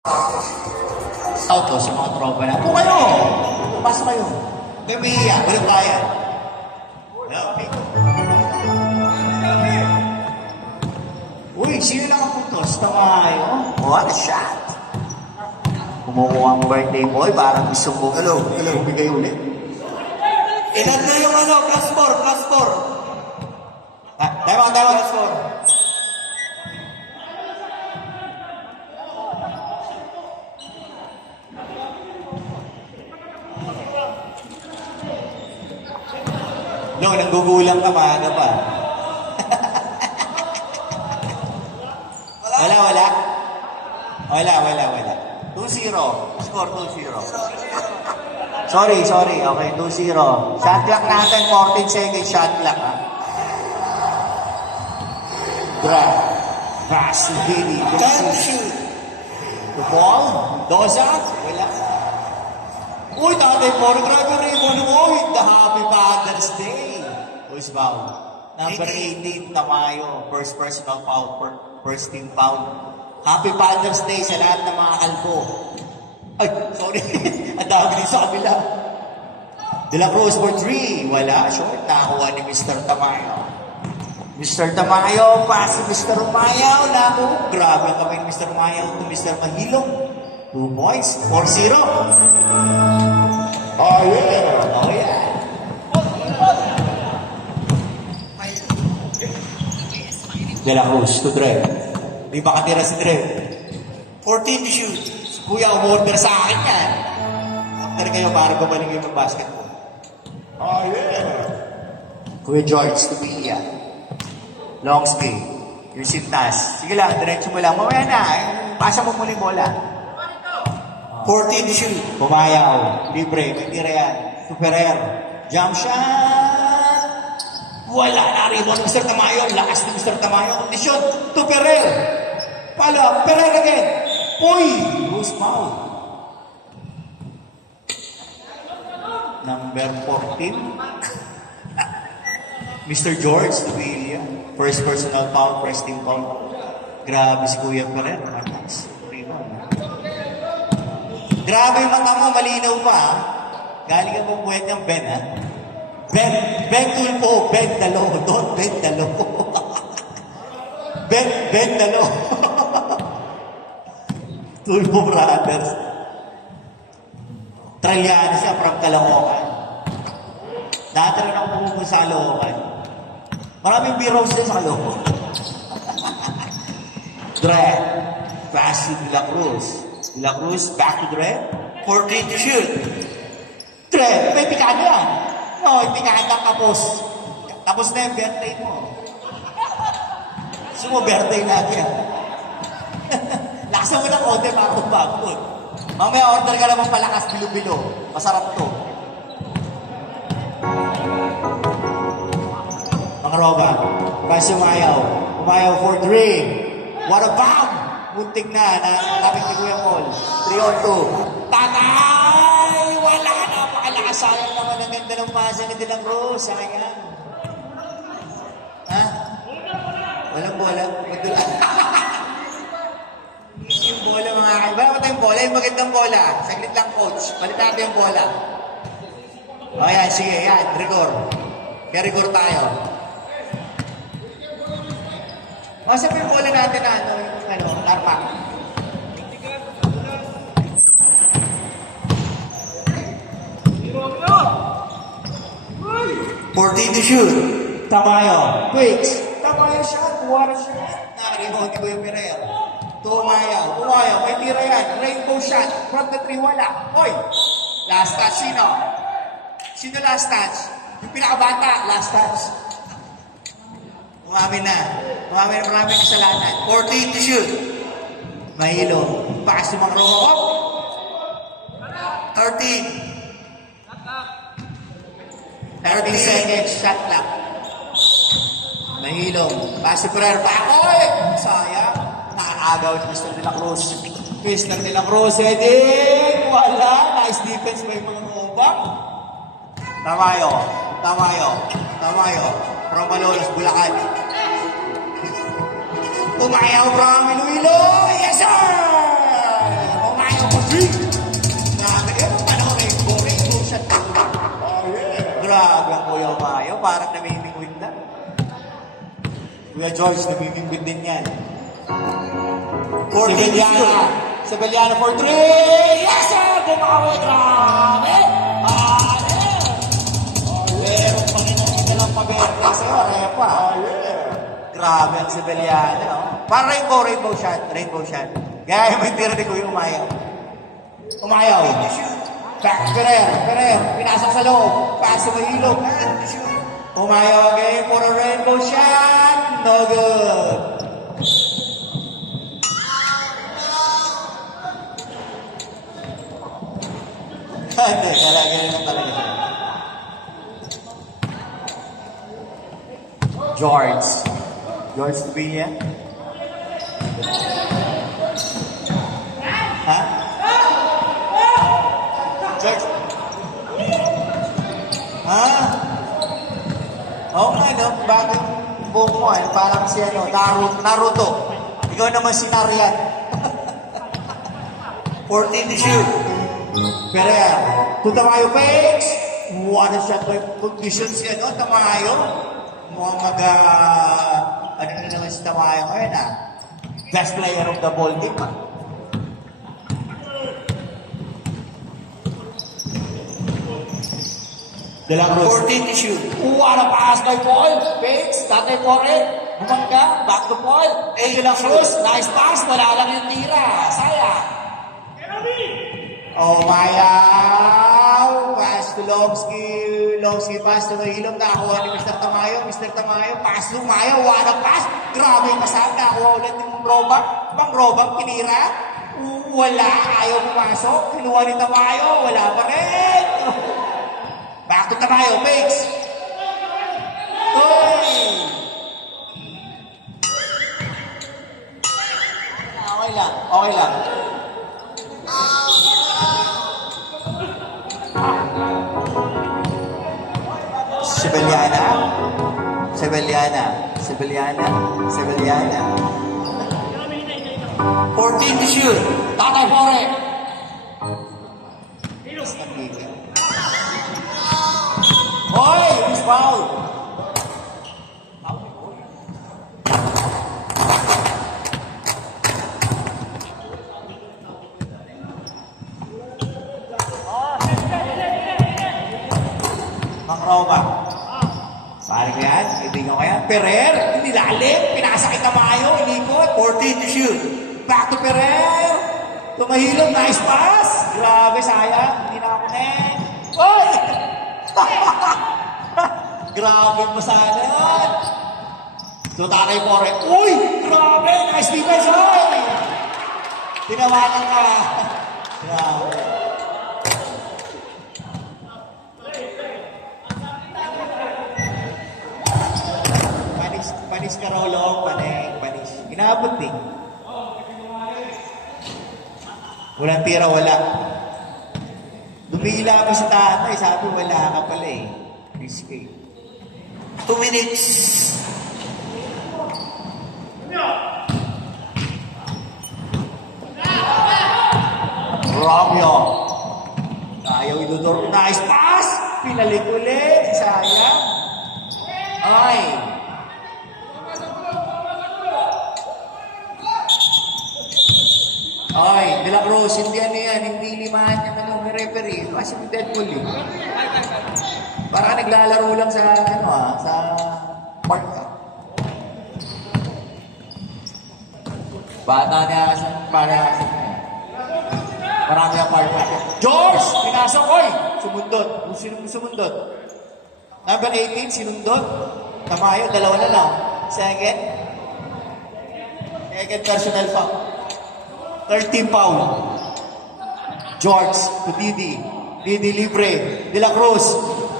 Auto sa mga tropa na. Kung kayo! Pasok kayo. May iiyak. Walang bayan. Okay. Uy, sino lang ang putos? Tamayo. What a shot. Kumukuha ang birthday boy. Parang gusto mo. Hello. Bigay ulit. Ilan na yung plus 4, plus 4. Tama. Plus 4. No, nanggugulang ka, maaga pa. Wala. 2-0. Score 2-0. Sorry. Okay, 2-0. Shot clock natin, 14 seconds shot clock, ha? Grab. Pass to Gini. Can't shoot. The ball. Dosa. Wala. Uy, tatay mo. Grabe rin mo. The Happy Father's Day. Who's foul? Number 18, Tamayo. First personal foul. First team foul. Happy Father's Day sa lahat ng mga kalbo. Ay, sorry. Ang dami din sa kabila. De La Cruz for 3. Wala. Short. Nakakuha ni Mr. Tamayo. Mr. Tamayo. Pass si Mr. Tamayo. Naku. Grabe kami ni Mr. Tamayo to Mr. Mahilong. 2 points. 4-0. Oh, yeah. De La Cruz to Dre. Di ba katira si Dre? 14 to shoot. Si Kuya, umorder sa akin yan. After kayo, para gumaling yung basketball. Oh, yeah. Kuya George to Pia. Long speed. Yung sintas. Sige lang, diretso mo lang. Mamaya na. Pasa mo muli bola. 14 to shoot. Pumayaw. Libre. May tira yan. Superer. Jump shot. Wala na rin mo ni Mr. Tamayo. Lakas ni Mr. Tamayo. Kondisyon. To Ferrer. Pala. Ferrer again. Uy! Loose foul. Number 14. Mr. George Tubilla. First personal foul. First team foul. Grabe si Kuya Ferrer. Matas. Grabe yung mata mo. Malinaw pa. Galing ka pong buhet ng Ben, ha? Ben Tulpo, Ben Dalo, don't Ben Dalo. Ben Dalo. Tulpo Brothers. Tralyano siya from Caloocan. Dati rin ako pumunta sa Caloocan. Maraming B-Rose din sa Caloocan. Dre, pass to De La Cruz. De La Cruz, back to Dre. 14 to shoot. Dre, may pikado yan. No, hindi ka tapos. Tapos na yung birthday mo. Gusto mo birthday natin. Lakasan mo ng konti para kumbagod. Mamaya order ka naman palakas bilo-bilo. Masarap to. Mga roba, pas umayaw. Umayaw for 3. What a bomb! Muntik na nakapit ni Kuya Paul. 3-2. Tatay! Wala na! Sayang naman ang ganda ng pasa ni De La Cruz. Sayang. Ha? Walang bola? Yung bola mga kaiba. Wala ba tayong bola? Yung magandang bola. Saglit lang, coach. Balitan natin yung bola. O yan, sige. Yan, rigor. Kaya rigor tayo. Masa pa yung bola natin na tarpak. 14 to shoot. Tamayo. Quicks. Tamayo shot. What a shot. Nakarimot ko yung Mireya. Tumayaw. May tira yan. Rainbow shot. From the 3, wala. Hoy. Last touch. Sino? Sino last touch? Yung pinakabata. Last touch. Umamin na. Maraming kasalanan. 14 to shoot. Mahilo. Pakas yung mga romo. 13. 30 seconds, shot clock. Mahilong. Pass si Ferrer pa. Oy! Sayang. Nakakagaw si Mr. De La Cruz. Twist ng De La Cruz. Ready? Wala. Nice defense by mga robang. Tamayo. From Malolos, Bulacan. Tumayaw from Iloilo. Yes, sir! Grabe yan. Ano ko rainbow shot. Grabe ang Kuya Umayo. Parang namimingwit na. Kuya George, namimingwit din yan. 14 to shoot. Sebeliana for 3! Yes, sir! Bumawi! Grabe! Pero Panginoon na lang paberte sa'yo, Repa. Grabe ang Sebeliana. Oh. Para rainbow shot. Kaya may tira ni Kuya Umayaw. Umayaw. Ferrer. Pinasok sa loob. Paso may ilog. Umayaw again for a rainbow shot. No good. Hindi, ganun lang talaga siya. George Tubilla. Ha? George? Ha? Oo nga, no? Bakit buhok mo, parang si Naruto. Ikaw naman si Narian. 14 to shoot. Ferrer. To Tamayo Fakes. What a shot by conditions yan, no? Tamayo. Mukhang ano naman si Tamayo ngayon, ha? Best player of the ball team, ha? De La Cruz. 14 to shoot. What a pass by Paul. Fakes. Tatay Corre. Bumangga. Back to Paul. De La Cruz. Nice pass. Wala lang yung tira. Sayang. Oh, Mayaw. Pass to Lomsky. Lomsky pass to Mahilom. Nakakuha ni Mr. Tamayo. Pass to Mayaw. What a pass. Grabe yung pasal. Nakakuha ulit yung Robak. Bang Robak, pinira. Wala. Ayaw pumasok. Kinuha ni Tamayo. Wala pa rin. Back to Tamayo. Fakes. Uy! Okay lang. Sebeliana. 14 to shoot. Tatay Fore. Hoy! It's foul! Mang Roma. Parang yan, kaibigan ko yan. Ferrer, hindi lalim. Pinasa kita Mayo, inikot. 14 to shoot. Back to Ferrer. Tumahilog, nice pass. Grabe, sayang. Hindi na ako net. Oy! Grabe pa sana yan. So, Tatay Fore. Uy! Grabe! Nice defense, oy! Tinawanan ka. Grabe. Panis ka raw long, panis. Inaabot eh. Walang tira, wala. Dumila pa si tatay, sabi wala ka pala eh. Risky. 2 minutes. Romeo. Ayaw idudor. Nice pass! Pinalik ulit. Sayang. Ay. Ay, De La Cruz, hindi ano yan, hindi limahan niya ng referee. Kasi yung Deadpool eh. Parang naglalaro lang sa, sa park. Bata niya sa, marami ang park. George! Pinasok, oy! Sumundot. Sino sumundot? Number 18, sinundot. Tamayo, dalawa na lang. Second personal foul. 13 foul. George to Didi. Didi libre. De La Cruz.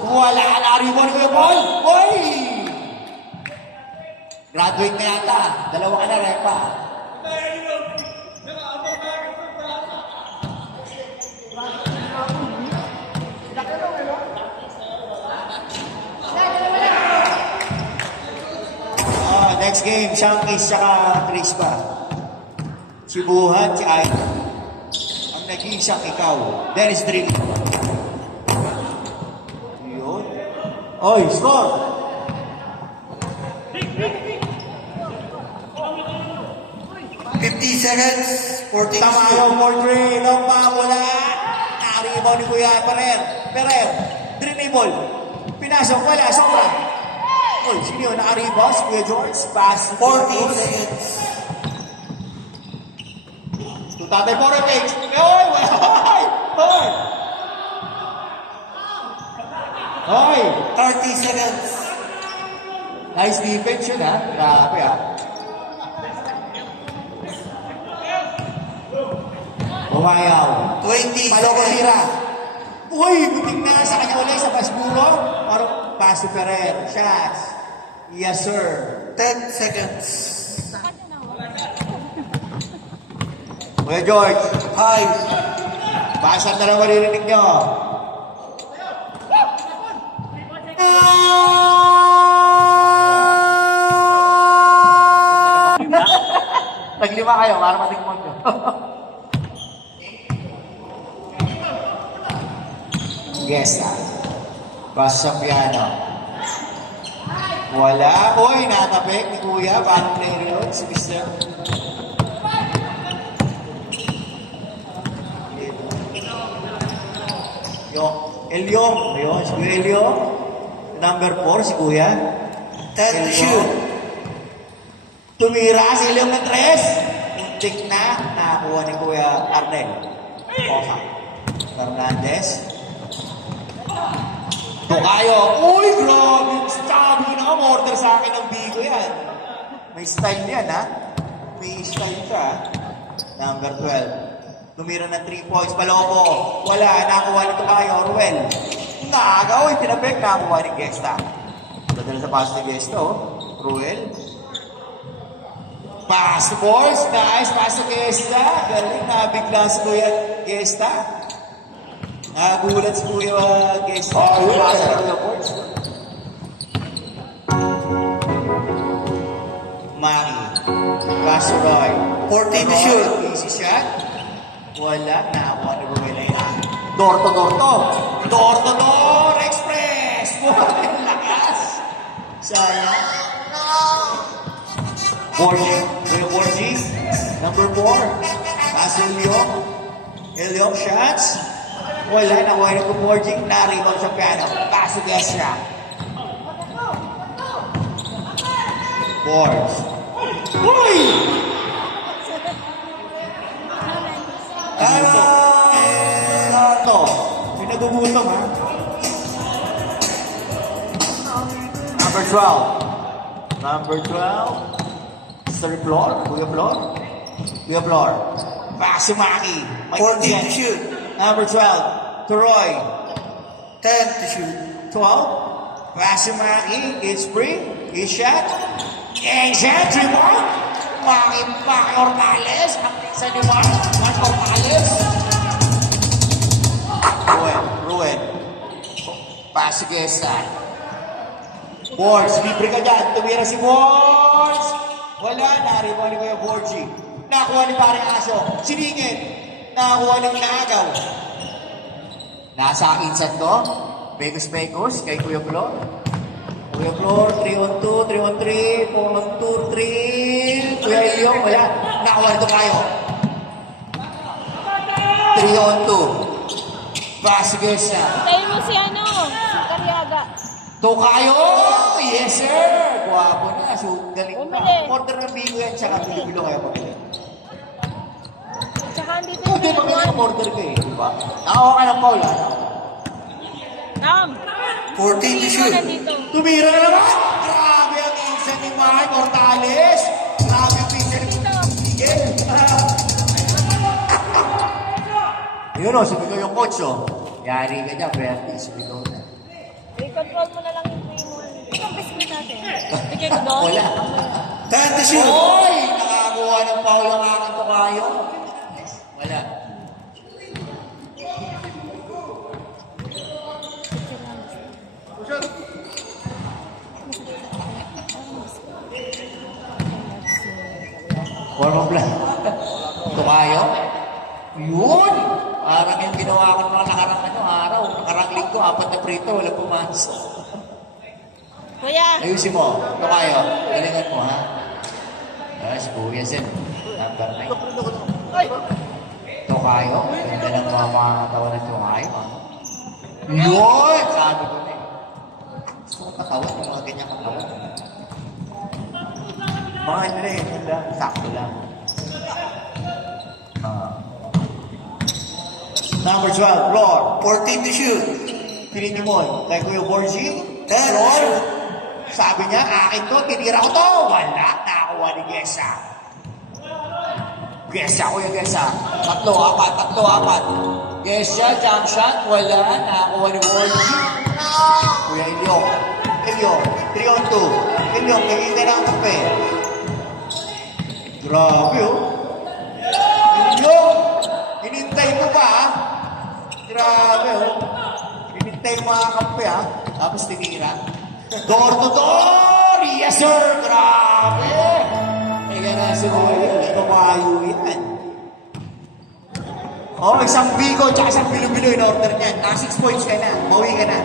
Wala ka na rin mo ni Paul. Boy! Graduate na yata. Dalawa ka na, Repa. Next game, Shankies tsaka Chris pa. Si Buhat, si Aida. Ang nag-iisang ikaw. Dennis Dream. Yun. Oy, score! 50 seconds. 14 to Tama shoot. yung 4-3. Long pa mula. Nakaribaw ni Kuya Perer. Dribble. Pinasok. Wala. Sobra. Oy, sino yun? Nakaribaw. Si Kuya George. Pass. 14 seconds. Tatay Porotix. Oy! Oy! Oy! 30 seconds. Nice defense yun, ha? Grabe, ha? Umayaw. 20 Paloko seconds. tira. Uy! Buting na sa kanya ulit sa Pasburo. Parang pass to Ferrer. Shots. Yes, sir. 10 seconds. Kuya George. 5. Basan na lang maririnig nyo. Naglima kayo para matikmon nyo. Yes, ah. Basta sa piano. Wala. Uy, natapik ni Kuya. Paano player yun? Si Mr. Elyong. Ayun, si Kuya Elyong. Number 4, si Kuya. 10 to shoot. Tumira si Elyong ng 3. Muntik na. Nakakuha ni Kuya Arnel. Oka. Fernandez. Tukayo. Uy, grabe. Sabi ko na order sa akin ng bigo yan. May style yan, ha? May style ka, ha? Number 12. Tumira ng 3 points. Palobo. Wala. Nakuha ni Tukayo. Ruel. Nagaw. Tinapik. Nakuha ni Gesta. Dadala sa pass ni Gesta, oh. Ruel. Pass to Boys. Nice. Pass to Gesta. Galing. Nabigla si Kuya Gesta. Nagulat si Kuya Gesta. Oh, yun. Pass to Kuya Boys. Maki. Pass to Roy. 14 to shoot. Easy shot. Wala. Nakakuha ni Ruel na yan. Door to door to. Door to door. Express. Buhay lakas. Sayang. Borgi. Kuya Borgi. Number 4. Pass to Elyong. Elyong shots. Wala. Nakuha ni Kuya Borgi. Naribang sa piano. Pass to Gestra. Boards. Uy! Ano? Pinagugutom, ha? Number 12. Number 12. Sir Flor. Kuya Flor. Kuya Flor. Basumaki. 14 to shoot. Number 12. Turoy. 10 to shoot. 12. Basumaki. It's free. It's shot. And shot. 3-1. Maki Ortales. Ang sa ni Juan Ortales. Ruel. Pass si Gesa. Boards, libre ka dyan. Tumira si Boards. Wala, naribo ni Kuya Borgi. Nakuha ni Parang Aso. Siningin. Nakuha ng Nagaw. Nasa insan to. Pekos kay Kuya Flor. Kuya Flor, 3 on 2, 3 on 3, 4 on 2, 3. Kuya Elyong, wala. Nakuha nito kayo. 3 on 2. Pass si Gesa. Tayo mo si Karyaga. Tokayo! Yes, sir! Guwapo na. So, galing na. Bumili. Order ng bigo yan, tsaka bilo kayo pabili. Tsaka andito Hindi, yung magaling one. ang order ko eh, di ba? Nakawa ka ng foul, ha? Nam. 14 to shoot. Nandito. Tumira na naman! Grabe ang insan ni Mark Ortales! Grabe ang insan ni Miguel! Yun o, sumigaw yung coach o. Yari ka dyan, Bertie, sumigaw na. I-control mo na lang yung play mo. Ito ang biscuit natin. Bigay ko doon. Wala. 10 to shoot. Oy! Nakakuha ng foul ang aking Tokayo. Wala. Form of blood. Tumayo. Yun! Parang yung ginawa ko mga nakarang araw. Nakarang linggo, 4 na prito, walang pumasok. Kuya. Ayusin mo. Ito kayo. Galingan mo, ha? Yes, Kuya Sen. Number 9. Ito kayo. Ganda ng mga katawan ng tungay. Yun! Sabi ko na eh. Gusto ko katawan, yung mga ganyan katawan. Mga ano na yun, yun lang. Sakto lang. Number 12, floor. 14 to shoot. Pinili mo, kay Kuya Borgie. 10 to Floor. shoot. Sabi niya, akin to, tinira ko to. Wala, nakakuha ni Gesa. Gesa, Kuya Gesa. 3, 4. Gesa, jump shot. Wala. Nakakuha ni Borgie. Kuya Ilyong. Ilyong, 3 on 2. Ilyong, kagita na ang kape. Grabe, oh. Ilyong, hinintay mo ba, ha? Grabe, oh. Hinintay mo mga kape, ha? Tapos tinira. Door to door! Yes, sir! Grabe! Kaya na siguro. Kumayo yan. Oh, isang bigo, tsaka isang bilo-bilo in order niyan. Naka 6 points ka na. Mawi ka na.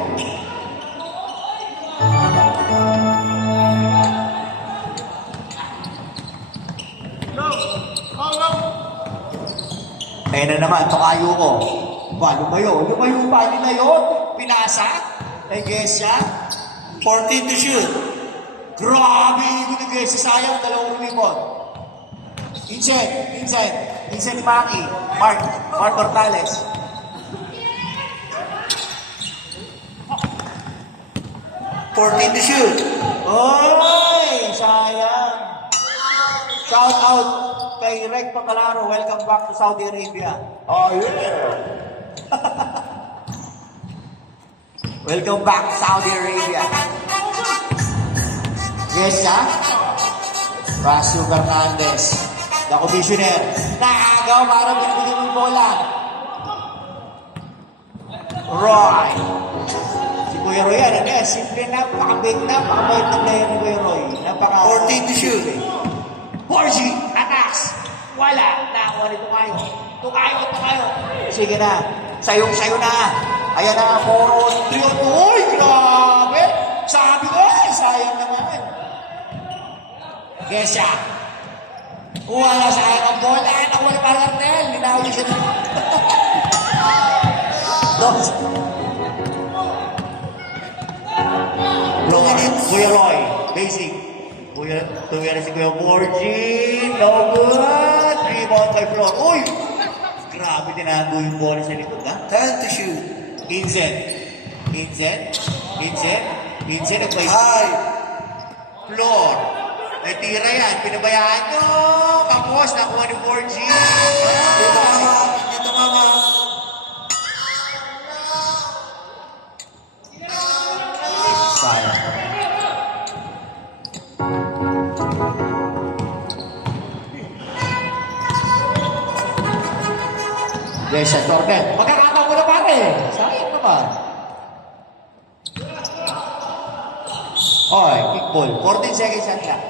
Kaya na naman, tokayo ko. Ba, lumayo. Lumayo pa nila yun. Pinasa. I guess siya. 14 to shoot. Grabe! Ikot ni Gracie, sayang. Dalawang rebound. Vincent ni Maki. Mark Mortales. To shoot. Oy! Sayang. Shout out kay Reg Pacalaro. Welcome back to Saudi Arabia. Oh, yeah. Welcome back to Saudi Arabia. Yes, ha? Rasu Fernandez. The commissioner. Nakagaw para binibigyan mo yung bola. Roy. Si Kuya Roy, ano na, simple na, pakabig na, pakabait na player ni Kuya Roy. 14 to shoot. Borgie, attacks. Wala. Nakakuha ni Tukayo. Sige na. Sayo na. Ayan na, 4-3. Uy, grabe. Sabi ko, sayang naman. Gesha. Wala sayang ang bola. Nakuha ni Pararnel. Ninawi siya na. Dos. Kuya Roy, basic. Tuwira si Kuya Borgie. No good. Rebound by Flor. Uy! Grabe, tinago yung bola sa likod, ha? 10 to shoot. Vincent, nag-basic. High. Flor. May tira yan. Pinabayaan nyo. Kapos, nakuha ni Borgie. Dito mama. Sayang. Yes, siya, Tornet. Magkakataw mo na pare. Sayang naman. Oy, kickball. 14 seconds at lang.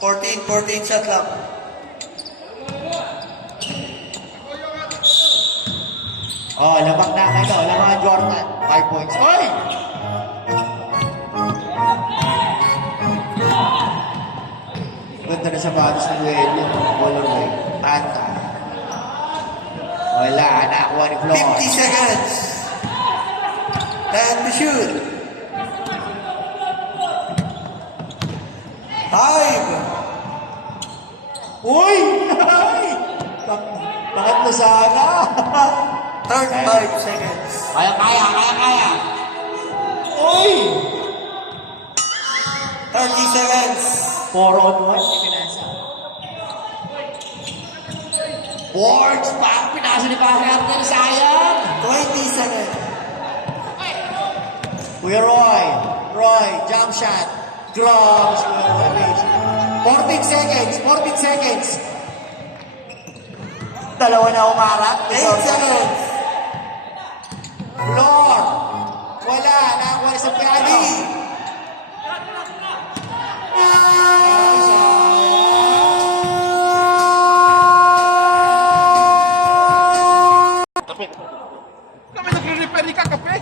14 shot lang. Oh, labak na ang labak ang Jordan. 5 points. Oy! Ganda na sa batos ng Duelio. Colorway. Anta. Wala, nakakuha ni Flor. 50 seconds. 10 to shoot. 5. Uy! Bakit na sana? 35 seconds. Kaya. Uy! 30 seconds. 4 on 1, hindi pinasa. Boards, bakit pinasa ni Parker? Sayang! 20 seconds. Kuya Roy, jump shot. Gloves, Kuya Roy. 14 seconds. Dalawa na umarap. 8 seconds. Floor. Wala, nakakuha na sa piano. Kami nagre-repair ni kakape.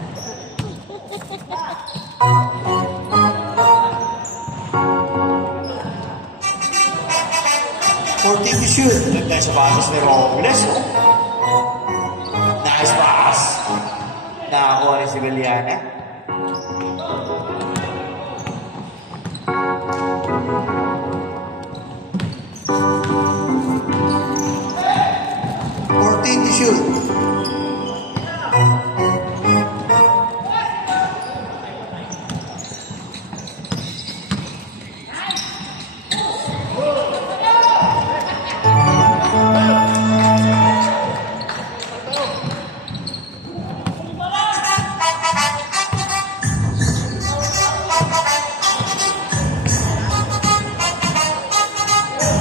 Fourteen to shoot. Nice pass ni Robles. Nice pass. Nakakuha ni si Beliana. Fourteen to shoot.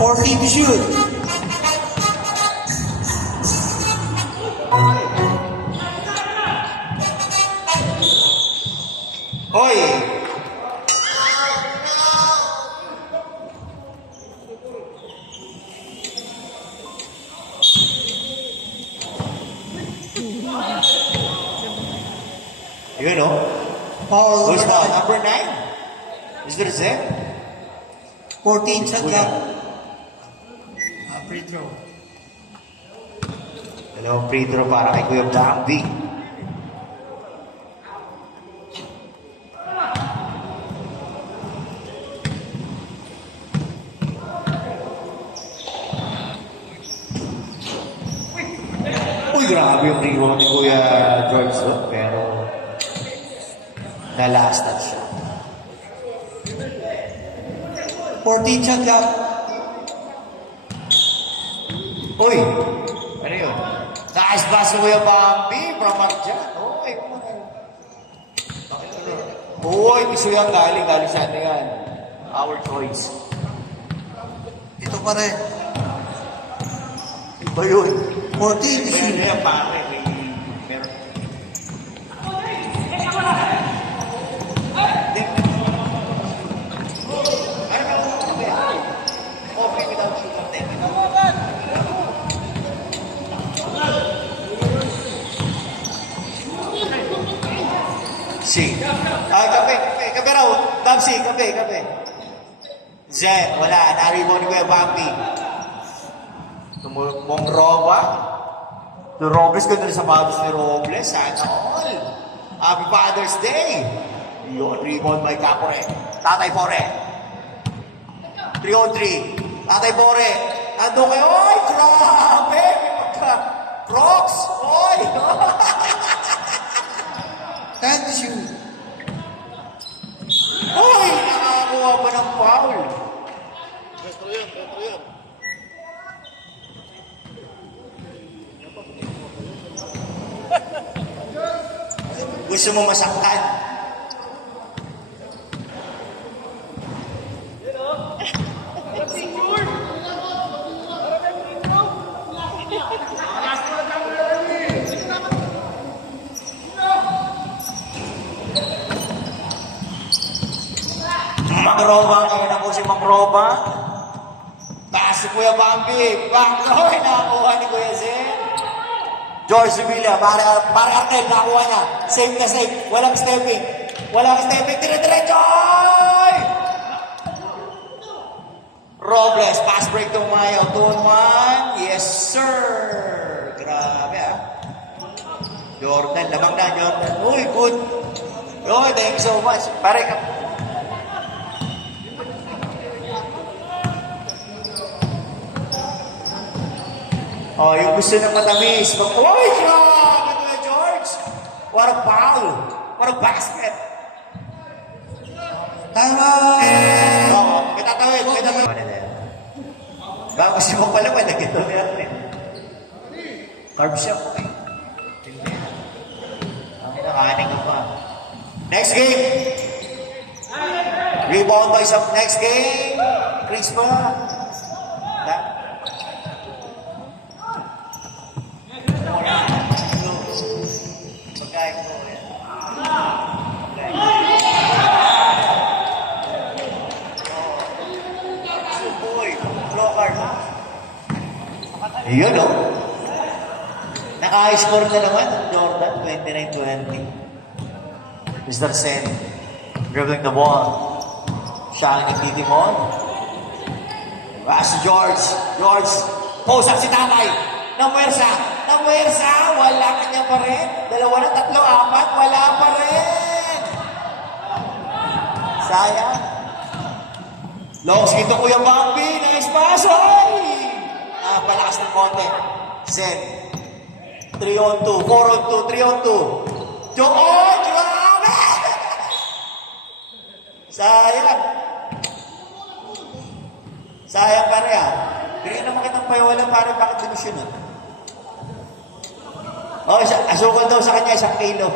Fourteen to shoot. Oy! Yun o. Foul Who's number foul? 9. Number 9? Is there a set? 14 shot clock. Free throw. Dalawang free throw para kay Kuya Bambi. Uy, grabe yung rebound ni Kuya George, no? Pero na-last touch siya. 14 shot clock. Uy! Ano yun? Nice pass ni Kuya Bambi from Marjan. Uy! Uy! Gusto yan galing sa ano yan. Our choice. Ito pa rin. Iba yun. 14 to shoot. Ano yan, pare? Meron. Okay without shooter. Thank you. Si. Ay, kape raw. Babsi, kape. Zen, wala. Naribo ni Kuya Bambi. Mong Roba. The Robles, ganda rin sapatos ni Robles. Sana all. Happy Father's Day. Yun, rebound by Capore. Tatay Pore. 3-on-3. Tatay Pore. Nandun kayo. Oy, grabe. Crocs. Oy. 10 to shoot. Uy, nakakuha pa ng foul. Gusto mo masaktan? Magroba, ngayon na po si Magroba. Taas si Kuya Bambi. Backdoor, nakakuha ni Kuya Zen. George Sevilla, para Arnel, nakakuha niya. Save na save. Walang stepping. Dire-diretso! Oy! Robles, pass break to Mayo. 2-on-1. Yes, sir. Grabe, ah. Jordan, labang na, Jordan. Uy, good. Uy, thank you so much. Pare ka. Oh, yung gusto ng matamis. Uy, grabe, Kuya George. What a foul. What a basket. Tama! Oo, may tatawid. Bago si mo pala, may nagkito na yan. Carb siya. Okay. Ang nakahaning ka pa. Next game. Rebound by some next game. Chris pa. Pagkain ko. Boy, blocker. Yun, no? Naka-score na naman ang Jordan, 29-20. Mr. Sen, dribbling the ball. Siya ang nagtitimon. Si George. George, posak si Tatay. Namuwersa. Wala kanya pa rin. 2 na 3, 4. Wala pa rin. Sayang. Longs ito Kuya Bambi. Nice pass. Palakas ng konti. Zen. 3-on-2. 4-on-2. 3-on-2. George! Grabe! Sayang. Sayang pare Hindi naman kitang payawalan pare. Bakit demisyon asukal daw sa kanya 1 kilo.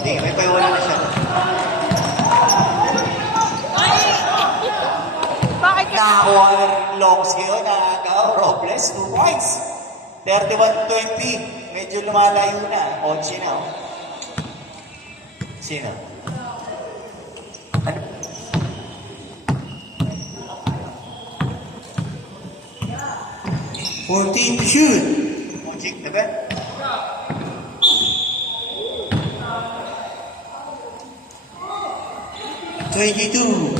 Hindi, may payawalan na siya. Bakit ka? Nakakuha ng longs ngayon. Robles, 2 points. 31-20. Medyo lumalayo na. 11 na. Sino? Ano? 14 to shoot. Mujik, diba?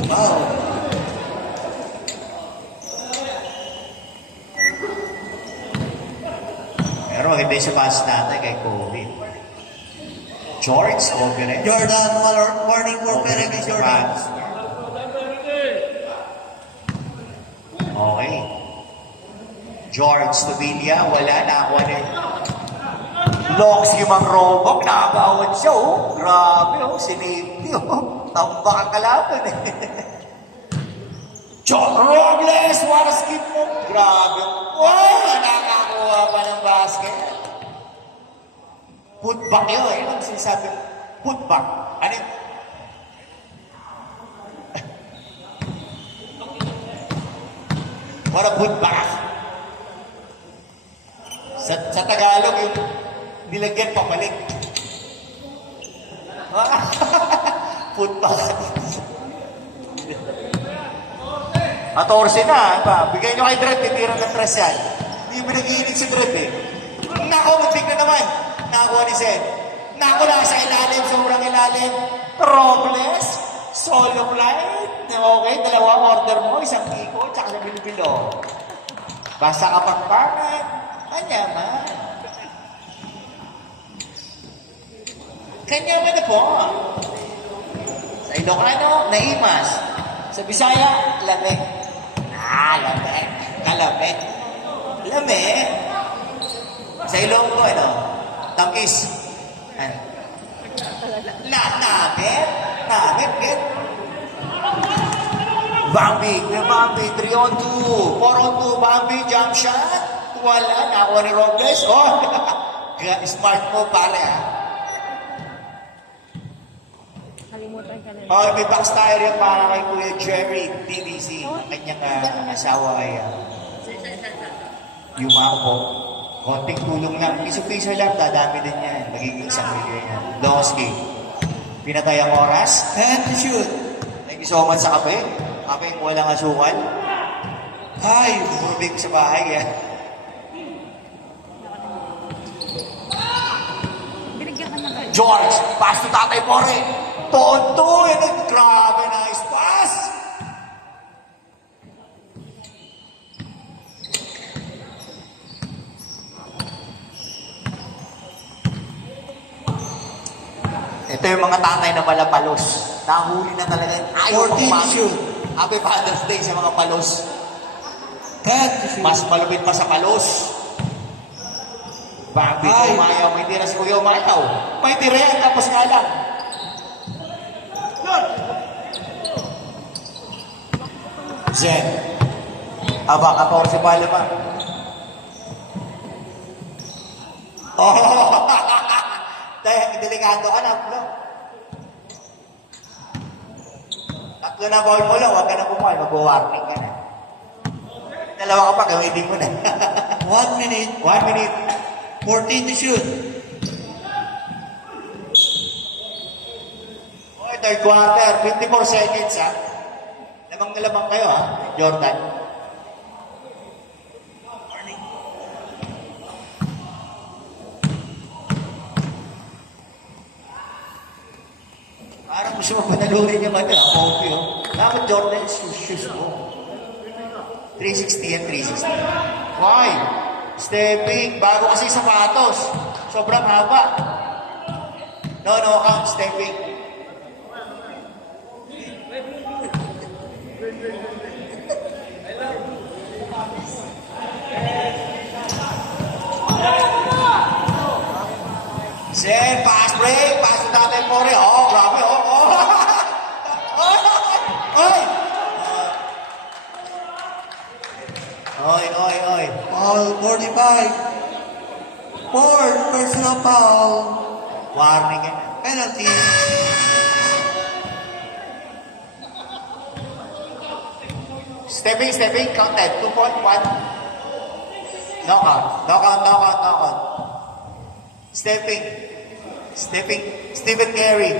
Wow. Pero maganda yung sa pass natin kay Kobe. George, Kobe rin. Jordan, warning for Kobe penalty, rin sa Jordan. pass. Okay. George Tobilla, wala na ako rin. Longs yung mga robok, nakakawad siya, Grabe, sinipti, Tamba ka kalaban, John Robles, what a skip mo. Grabe. Nakakakuha pa ng basket. Putback yun, ang sinasabi. Putback. Ano yun? What a putback. Sa Tagalog, yung nilagyan pabalik. Putback. 14 na, bigay nyo kay Dred, titira ng 3 yan. Hindi mo nag-iinit si Dred Nako, magbig na naman. Nakakuha ni Zen. Nako, nasa ilalim, sobrang ilalim. Robles, solo flight. Okay, 2 order mo, 1 kiko, tsaka sa bilbilo. Basta kapagpangan, kanyaman. Kanyaman na po. Sa Ilocano, naimas. Sa Bisaya, lamig. Lamig. Kalamig. Lamig. Sa Ilonggo, Tangkis. Namit. Namit. Bambi. Bambi, 3-on-2. 4-on-2. Bambi, jump shot. Wala. Nakuha ni Robles. Smart mo, pare, Kalimutan ka na. may backstyle yan para kay Kuya Jerry DBC. Ang kanyang asawa kay Yumao po. Konting tulong lang. Piso-piso lang, dadami din yan. Magiging 1 million yan. Longski. Pinatay ang oras. 10 to shoot. Thank you so much sa kape. Kape yung walang asukal. Ay, Puro big sa bahay. Kaya. Binigyan ka na ba? George, pass to Tatay Pore. Tonto. Grabe, nice pass. Ito yung mga tatay na malapalos. Nahuli na talaga. Ayaw 14 kumamit. shoot. Happy Father's Day sa mga palos. 10 to shoot. Mas malupit pa sa palos. Bambi ko Ay. umayaw. May tira si Kuya umayaw. May tira yan. Tapos nga lang. Zen. Aba, 14 pa naman. Oh! Dahil delikado ka na, bro. 3 na ball mo lang, huwag ka na pumal, mag-warning ka na. 2 ka pa, gamitin mo na. 1 minute. 1 minute. 14 to shoot. Okay, Third quarter, 54 seconds ha. Lamang na lamang kayo ha, Jordan. Parang gusto mo panalurin yung ano, Pogi oh. Dapat Jordan shoes mo. 360 yan, 360. Why? Stepping, bago kasi sapatos. Sobrang haba. No, count, stepping. Sen, pass break, pass to Tatay Mori. Oh, grabe, oh. Oy! Oy. Foul 45. Fourth personal foul. Warning yan. Penalty. Stepping, counted. 2.1. No count. Stepping, Stephen Carey.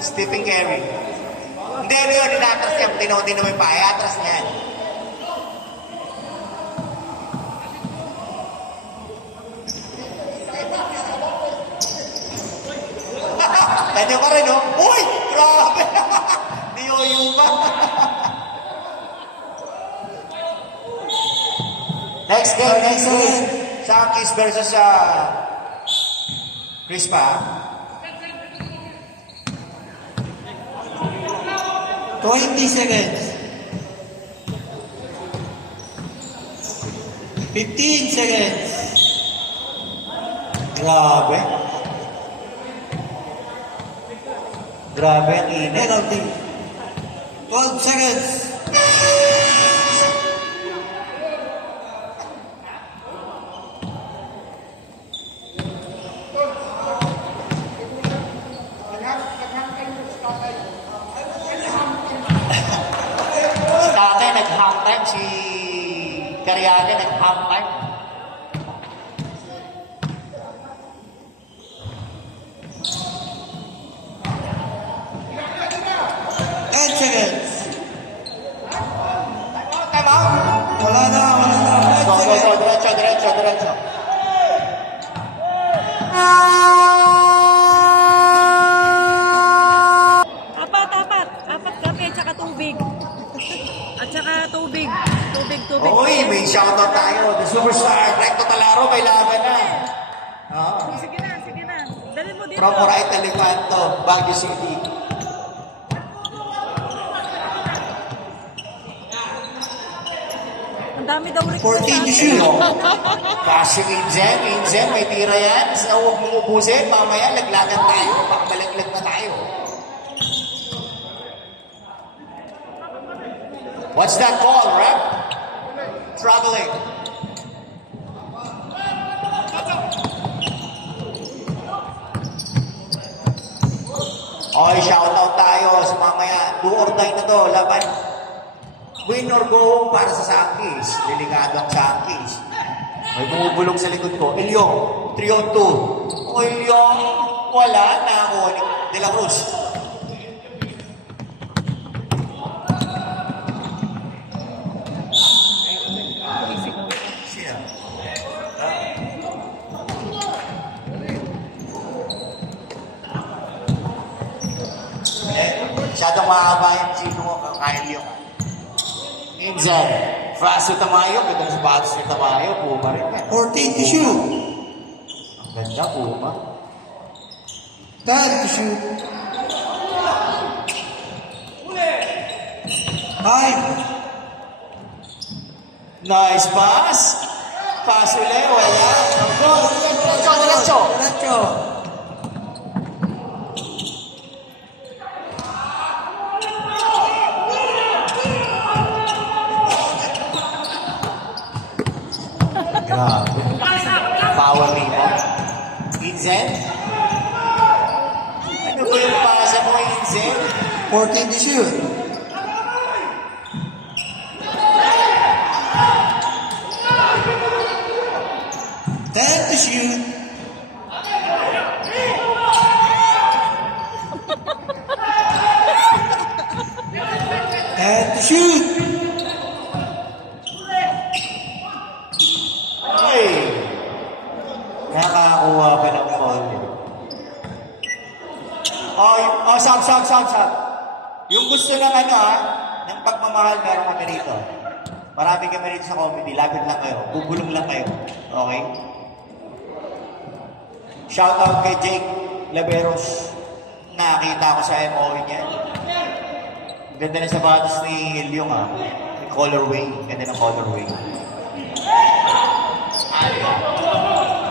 Stephen Carey. Hindi, yun, inatras niya. Tinaw mo yung pa, atras niya. Tanyo ka rin, oh. Uy! Grabe! Di yung ba? Next game. Shankies versus Crispa. 20 seconds. 15 seconds. Grabe ang init. Penalty. 12 seconds. Dati nag-half time si Cariaga, nag-half time. Seconds. Time out. Wala na. 5 Go, seconds. diretso. Apat kape, tsaka tubig. At tsaka tubig. Tubig. Uy, may shoutout tayo. The Superstar, Recto Talaro, may laban na. Sige na. Dali mo dito. From Moray Talimanto, Baguio City. Ang dami daw rin. 14 to shoot. Passing Inzen, may tira yan. So, huwag mong ubusin. Mamaya, laglagan tayo. Pagbalaglag na tayo. What's that call, rep? Traveling. Oy, shoutout tayo sa mamaya. Do or die na to, laban. Win or go home para sa Sangkis. Delikado ang Sangkis. May bumubulong sa likod ko. Ilyong, 3-on-2. O Ilyong, wala na ako. De La Cruz. Sino? Masyadong mahaba yung sino ko, kakain yung Inzan. Fraso Tamayo, ganda ng sapatos ni Tamayo, Puma rin yan. 14 to shoot. Ang ganda, Puma. 10 to shoot. 5. Nice pass. Pass ulit, wala. Goal, diretso. Diretso. Grabe. Power rebound. Inzen? Ano ba yung pasa mo, Inzen? 14 to shoot. To shoot. Sab. Yung gusto ng ng pagmamahal, meron kami rito. Marami kami rito sa comedy. Lapit lang kayo. Bubulong lang kayo. Okay? Shout out kay Jake Laberos. Nakita ko sa MOE niya. Ang ganda ng sapatos ni Ilyong Yung colorway. Ang ganda ng colorway.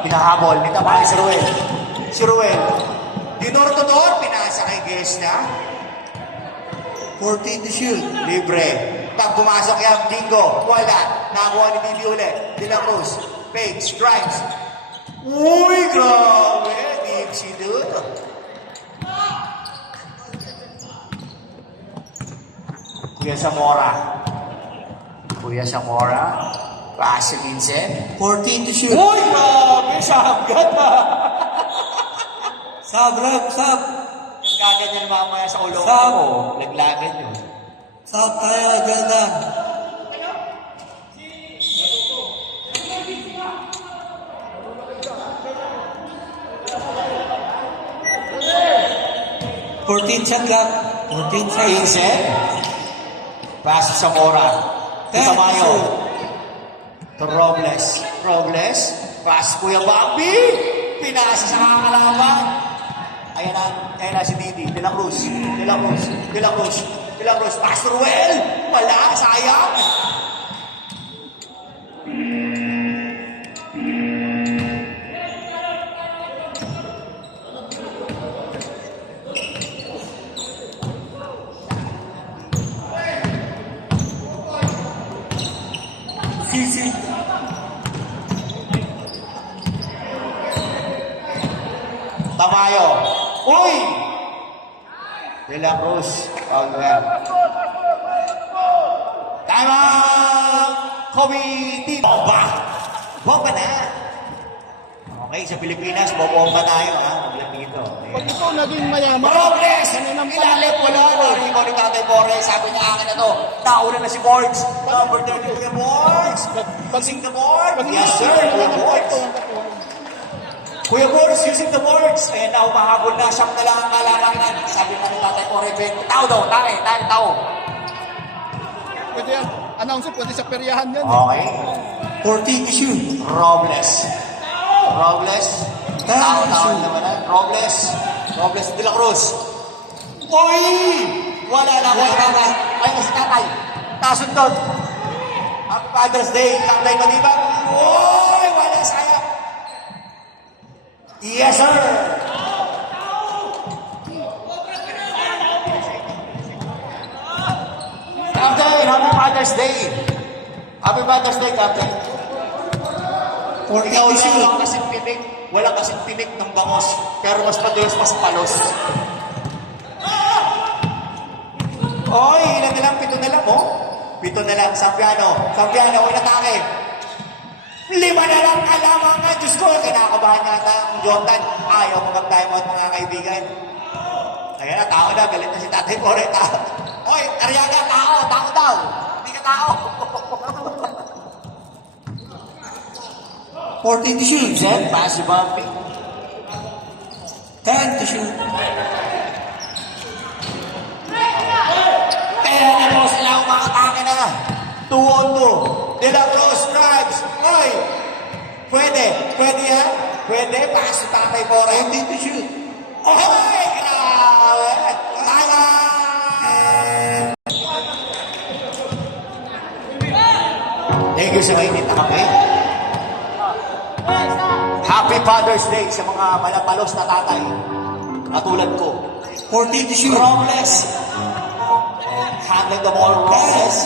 Pinahabol. Nitapahin si Ruel. Si Ruel. Dinor-todor. Pinasa kay Gesta. 14 to shoot. Libre. Pag pumasok yan, bingo. Wala. Nakakuha ni Bibi ulit. De La Cruz. Page. Grimes. Uy, grabe. Dipsy doon. Kuya Zamora. Pasi Vincent. 14 to shoot. Uy, grabe. Sabgat Sab, rep, sab. Nagkagan yan mamaya sa ulo Sab. mo. Laglagan yun. Sab tayo, ganda. Fourteen shot clock. 14 shot. Vincent. Paso sa Mora. Tamayo. To Robles. Pass Kuya Bambi. Pinasa sa kakalaban. Ayan na si Didi. De La Cruz. Pass to Ruel. Wala. Sayang. Sisi. Tamayo. Uy! De La Cruz. Foul well. Time out! Committee. Bomba na. Okay, sa Pilipinas, bomba tayo Maglang dito. Pag ito naging mayaman, Robles! kaninang Ilalim wala. Narinig ko ni Tatay Borre. Sabi niya akin na to. Nauna na si Borgs. Number 30 Kuya Borgs. Using the board. Yes, sir. Kuya Borgs. Kuya Borgs using the boards. Ayan na, umahabol na. Siyam na lang ang kalamangan. Sabi nga ni Tatay Borre, tao daw. Tao. Pwede yan. Announcer, pwede sa peryahan yan. Okay. 14 to shoot. Robles. Tao naman na. Robles De La Cruz. Uy! Wala na. Ay, si Tatay. Nasundot. Happy Father's Day. Tatay Matibag. Uy! Wala sayang. Yes, sir. Captain, Happy Father's Day. Happy Father's Day, Captain. 14 Ikaw to lang shoot. walang kasing tinik ng bangos, pero mas madulas pa sa palos. Oy, ilan na lang, 7 na lang, 7 na lang, Sampiano, inatake. 5 na lang, kalamangan, Diyos ko, kinakabahan yata ang Jordan. Ayaw mo mag-time out, mga kaibigan. Kaya na, tao na, galit na si Tatay Borre, tao. Oy, Ariaga, tao daw. Hindi ka tao. 14 to shoot. Zen, pass si Bumpy. 10 to shoot. Kaya na po sila umakatake na. 2-on-2. De La Cruz, Tribes. Oy! Pwede yan? Pwede, pass si Tatay Borre. 14 to shoot. Oy! Grabe! Tama! Thank you sa mainit na kape. Happy Father's Day sa mga malapalos na tatay. Katulad ko. 14 to shoot. Robles. Handling the ball, Robles.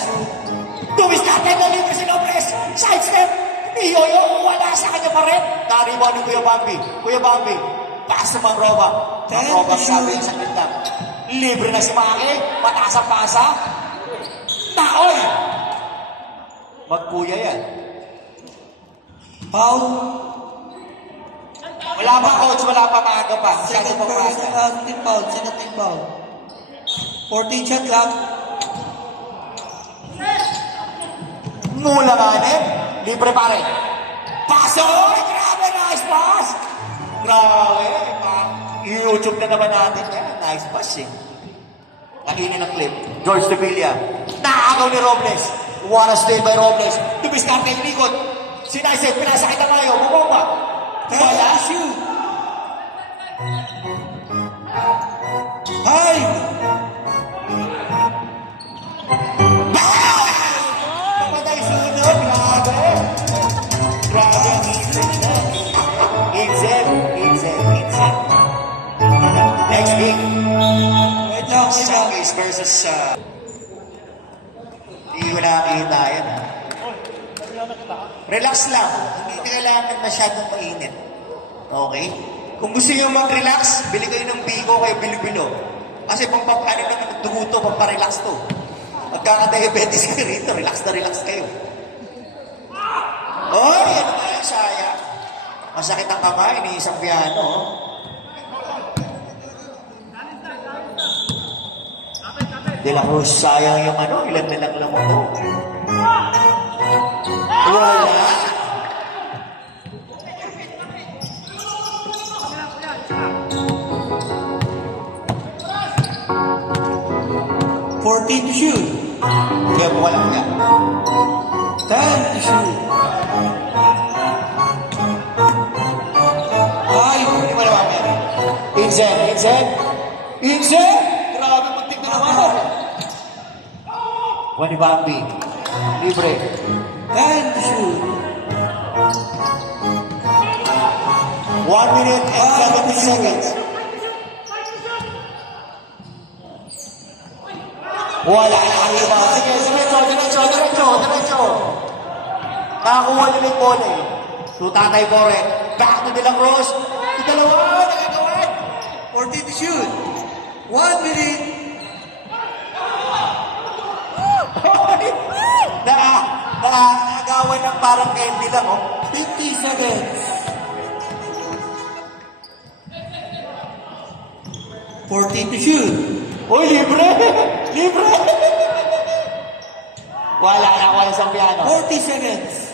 Dumis natin na libre si Robles. Sidestep. Ni Yoyo, wala sa kanya pa rin. Nariwa ni Kuya Bambi. Pass sa Mang Roba. Mang Roba sabi sa gitna. Libre na si Maki. Mataas ang pasa. Naoy! Magkuya yan. Foul. Wala pa, coach. Wala pa, maaga pa. Second Masyado pa person, maaga. team foul. Second team foul. 14 shot clock. Mula kanin. Libre pa rin. Paso! Grabe, nice pass! Grabe. I-YouTube na naman natin yan. nice pass eh. Kanina ng clip. George Sevilla. Nakagaw ni Robles. What a stay by Robles. Dumiskarte yung likod. Sinaisip, pinasakit ang ayaw. Bumaba. Wala. Shoot. Hi. Namatay sunod. Grabe. Grabe ang insect na. Insect. Next week. Wait lang. Sundays versus hindi ko nakakita yan. Relax lang. Hindi kailangan masyadong mainit. Okay? Kung gusto nyo mag-relax, bili kayo ng bigo kayo bilo-bilo. Kasi ano naman dugo to, pamparelax to. Magkaka-diabetes kayo rito, relax na relax kayo. Oy, ano ba yan, sayang? Masakit ang kamay ni isang piano. Oh. De La Cruz, sayang yung ilan na lang mo to. Wala. To shoot. Kaya mo walang yan. 10 to shoot. Ay, Hindi mo naman yan. Insect! Grabe magtig na naman. Wani Bambi. Libre. 10 to shoot. 1 minute and 70 seconds. Wala na ang iba. Sige, diretso. Nakakuha nila yung bola eh. So, Tatay Bore. Back to De La Cruz. Yung dalawa, nakagawan. 40 to shoot. 1 minute. Nakagawan ng parang candy lang, oh. 50 seconds. 14 to shoot. Uy, libre! Wala sa piano. 40 seconds.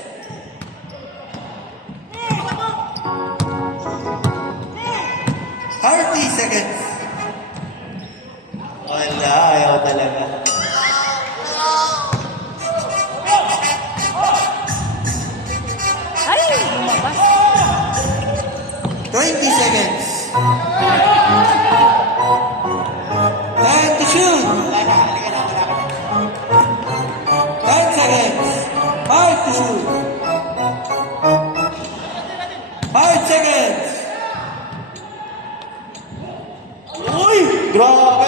30 seconds. Wala, ayaw talaga. Ay, lumabas. 20 seconds. 10 to shoot. Wala na, halika na. 10 seconds. 5 to shoot. 5 seconds. Uy! Grabe!